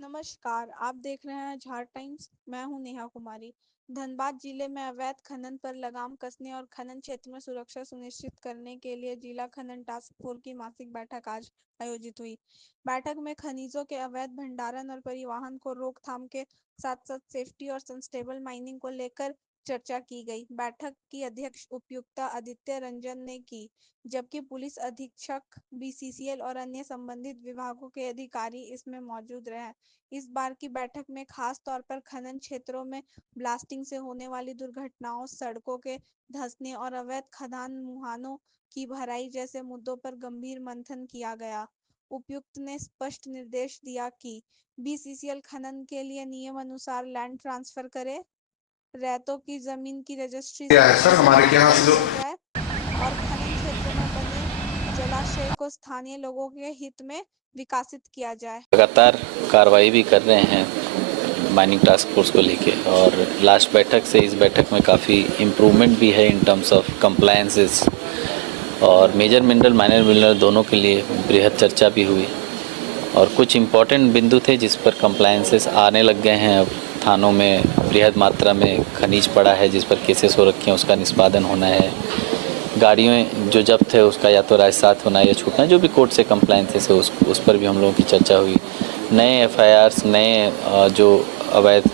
नमस्कार, आप देख रहे हैं झार टाइम्स। मैं हूं नेहा कुमारी। धनबाद जिले में अवैध खनन पर लगाम कसने और खनन क्षेत्र में सुरक्षा सुनिश्चित करने के लिए जिला खनन टास्क फोर्स की मासिक बैठक आज आयोजित हुई। बैठक में खनिजों के अवैध भंडारण और परिवहन को रोकथाम के साथ-साथ सेफ्टी और सस्टेनेबल माइनिंग को लेकर चर्चा की गई। बैठक की अध्यक्ष उपायुक्त आदित्य रंजन ने की, जबकि पुलिस अधीक्षक, बीसीसीएल और अन्य संबंधित विभागों के अधिकारी इसमें मौजूद रहे। इस बार की बैठक में खास तौर पर खनन क्षेत्रों में ब्लास्टिंग से होने वाली दुर्घटनाओं, सड़कों के धंसने और अवैध खदान मुहानों की भराई जैसे मुद्दों पर गंभीर मंथन किया गया। उपायुक्त ने स्पष्ट निर्देश दिया कि बीसीसीएल खनन के लिए नियम अनुसार लैंड ट्रांसफर करे, रैयतों की जमीन की रजिस्ट्री क्या है समय सर से हमारे के यहाँ पहले से जो हो जाए और खनन क्षेत्र में बने जलाशय को स्थानीय लोगों के हित में विकसित किया जाए। लगातार कार्रवाई भी कर रहे हैं माइनिंग टास्क फोर्स को लेके, और लास्ट बैठक से इस बैठक में काफ़ी इम्प्रूवमेंट भी है इन टर्म्स ऑफ कंप्लायंसेस, और मेजर मिनरल माइनर मिनरल दोनों के लिए बृहद चर्चा भी हुई। और कुछ इम्पोर्टेंट बिंदु थे जिस पर कंप्लायंसेस आने लग गए हैं। अब थानों में बृहद मात्रा में खनिज पड़ा है जिस पर केसेस हो रखे हैं, उसका निष्पादन होना है। गाड़ियों जो जब्त है उसका या तो राजसात होना है या छूटना, जो भी कोर्ट से कंप्लायंसेस है उस पर भी हम लोगों की चर्चा हुई। नए एफआईआर्स, नए जो अवैध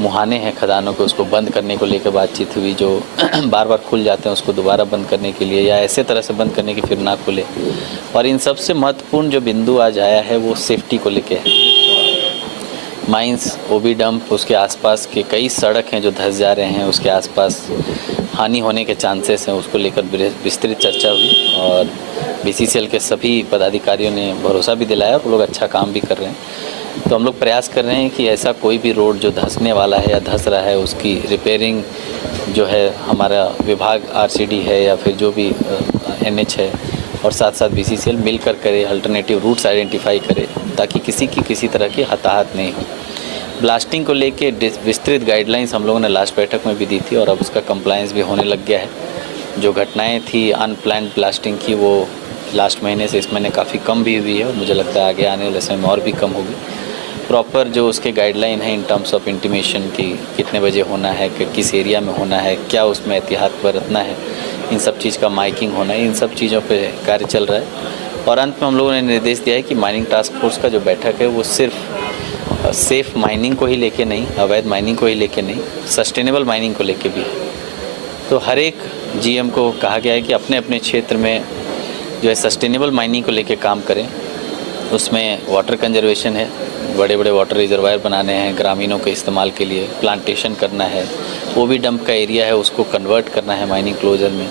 मुहाने हैं खदानों के, उसको बंद करने को लेकर बातचीत हुई। जो बार बार खुल जाते हैं उसको दोबारा बंद करने के लिए, या ऐसे तरह से बंद करने की फिर ना खुले। और इन सबसे महत्वपूर्ण जो बिंदु आज आया है वो सेफ्टी को लेके है। माइंस, ओबी डंप, उसके आसपास के कई सड़क हैं जो धंस जा रहे हैं, उसके आसपास हानि होने के चांसेस हैं, उसको लेकर विस्तृत चर्चा हुई। और बीसीसीएल के सभी पदाधिकारियों ने भरोसा भी दिलाया और वो लोग अच्छा काम भी कर रहे हैं। तो हम लोग प्रयास कर रहे हैं कि ऐसा कोई भी रोड जो धंसने वाला है या धंस रहा है उसकी रिपेयरिंग जो है हमारा विभाग आरसीडी है या फिर जो भी एनएच है और साथ साथ बीसीसीएल मिलकर करे, अल्टरनेटिव रूट्स आइडेंटिफाई करे ताकि किसी की किसी तरह की हताहत नहीं हो। ब्लास्टिंग को लेके विस्तृत गाइडलाइंस हम लोगों ने लास्ट बैठक में भी दी थी और अब उसका कंप्लायंस भी होने लग गया है। जो घटनाएं थी अनप्लान्ड ब्लास्टिंग की, वो लास्ट महीने से इस महीने काफ़ी कम भी हुई है और मुझे लगता है आगे आने वाले समय में और भी कम होगी। प्रॉपर जो उसके गाइडलाइन है इन टर्म्स ऑफ इंटीमेशन की कितने बजे होना है, कि किस एरिया में होना है, क्या उसमें एहतियात बरतना है, इन सब चीज़ का माइकिंग होना है, इन सब चीज़ों पे कार्य चल रहा है। और अंत में हम लोगों ने निर्देश दिया है कि माइनिंग टास्क फोर्स का जो बैठक है वो सिर्फ सेफ माइनिंग को ही लेके नहीं, अवैध माइनिंग को ही लेके नहीं, सस्टेनेबल माइनिंग को लेके भी है। तो हर एक जीएम को कहा गया है कि अपने अपने क्षेत्र में जो है सस्टेनेबल माइनिंग को लेके काम करें। उसमें वाटर कंजर्वेशन है, बड़े बड़े वाटर रिजर्वायर बनाने हैं ग्रामीणों के इस्तेमाल के लिए, प्लांटेशन करना है, वो भी डंप का एरिया है उसको कन्वर्ट करना है माइनिंग क्लोजर में,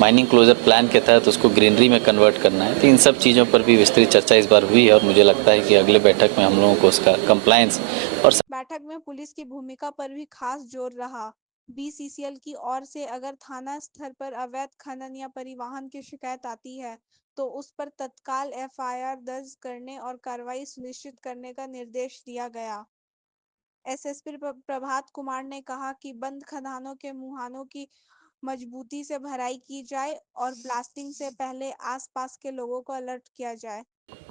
माइनिंग क्लोजर प्लान के तहत उसको ग्रीनरी में कन्वर्ट करना है। तो इन सब चीज़ों पर भी विस्तृत चर्चा इस बार हुई है और मुझे लगता है कि अगले बैठक में हम लोगों को उसका कंप्लायंस और बैठक में पुलिस की भूमिका पर भी खास जोर रहा। बीसीसीएल की ओर से अगर थाना स्तर पर अवैध खनन या परिवहन की शिकायत आती है, तो उस पर तत्काल एफआईआर दर्ज करने और कार्रवाई सुनिश्चित करने का निर्देश दिया गया। एसएसपी प्रभात कुमार ने कहा कि बंद खदानों के मुहानों की मजबूती से भराई की जाए और ब्लास्टिंग से पहले आसपास के लोगों को अलर्ट किया जाए।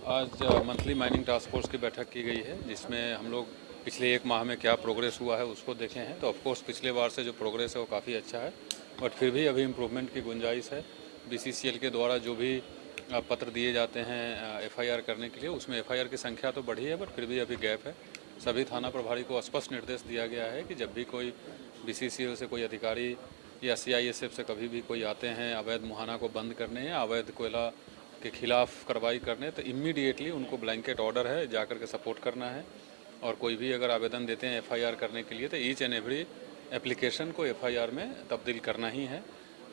आज मंथली माइनिंग टास्क फोर्स की बैठक की गई है जिसमें हम लोग पिछले एक माह में क्या प्रोग्रेस हुआ है उसको देखे हैं। तो ऑफकोर्स पिछले बार से जो प्रोग्रेस है वो काफ़ी अच्छा है, बट फिर भी अभी इम्प्रूवमेंट की गुंजाइश है। बीसीसीएल के द्वारा जो भी पत्र दिए जाते हैं एफआईआर करने के लिए, उसमें एफआईआर की संख्या तो बढ़ी है बट फिर भी अभी गैप है। सभी थाना प्रभारी को स्पष्ट निर्देश दिया गया है कि जब भी कोई बीसीसीएल से कोई अधिकारी या सीआईएसएफ से कभी भी कोई आते हैं अवैध मुहाना को बंद करने या अवैध कोयला के खिलाफ कार्रवाई करने, तो इमीडिएटली उनको ब्लैंकेट ऑर्डर है जाकर के सपोर्ट करना है। और कोई भी अगर आवेदन देते हैं एफआईआर करने के लिए तो ईच एंड एवरी एप्लीकेशन को एफआईआर में तब्दील करना ही है।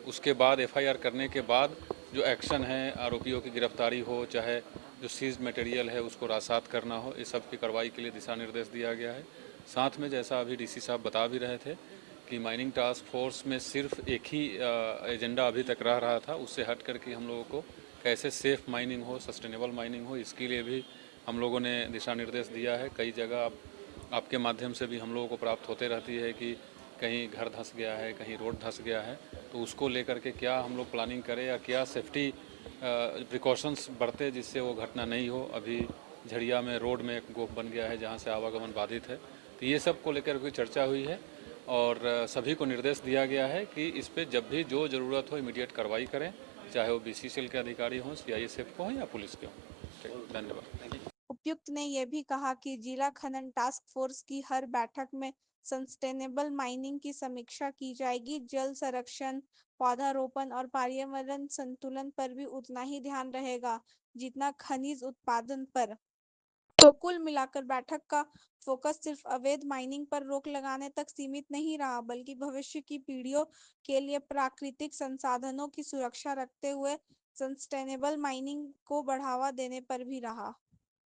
उसके बाद एफआईआर करने के बाद जो एक्शन है, आरोपियों की गिरफ्तारी हो चाहे जो सीज मटेरियल है उसको रासात करना हो, इस सब की कार्रवाई के लिए दिशा निर्देश दिया गया है। साथ में जैसा अभी डीसी साहब बता भी रहे थे कि माइनिंग टास्क फोर्स में सिर्फ एक ही एजेंडा अभी तक रह रहा था, उससे हट करके हम लोगों को कैसे सेफ़ माइनिंग हो, सस्टेनेबल माइनिंग हो, इसके लिए भी हम लोगों ने दिशा निर्देश दिया है। कई जगह आपके माध्यम से भी हम लोगों को प्राप्त होते रहती है कि कहीं घर धंस गया है, कहीं रोड धंस गया है, तो उसको लेकर के क्या हम लोग प्लानिंग करें या क्या सेफ्टी प्रिकॉशंस बरते जिससे वो घटना नहीं हो। अभी झड़िया में रोड में एक गोप बन गया है जहाँ से आवागमन बाधित है। तो ये सब को लेकर कोई चर्चा हुई है और सभी को निर्देश दिया गया है कि इस पे जब भी जो ज़रूरत हो इमीडिएट कार्रवाई करें, चाहे वो बीसीसीएल के अधिकारी हों, सीआईएसएफ को हों या पुलिस के हों। ठीक, धन्यवाद। उपायुक्त ने यह भी कहा कि जिला खनन टास्क फोर्स की हर बैठक में सस्टेनेबल माइनिंग की समीक्षा की जाएगी। जल संरक्षण, पौधारोपण और पर्यावरण संतुलन पर भी उतना ही ध्यान रहेगा जितना खनिज उत्पादन पर। तो कुल मिलाकर बैठक का फोकस सिर्फ अवैध माइनिंग पर रोक लगाने तक सीमित नहीं रहा, बल्कि भविष्य की पीढ़ियों के लिए प्राकृतिक संसाधनों की सुरक्षा रखते हुए सस्टेनेबल माइनिंग को बढ़ावा देने पर भी रहा।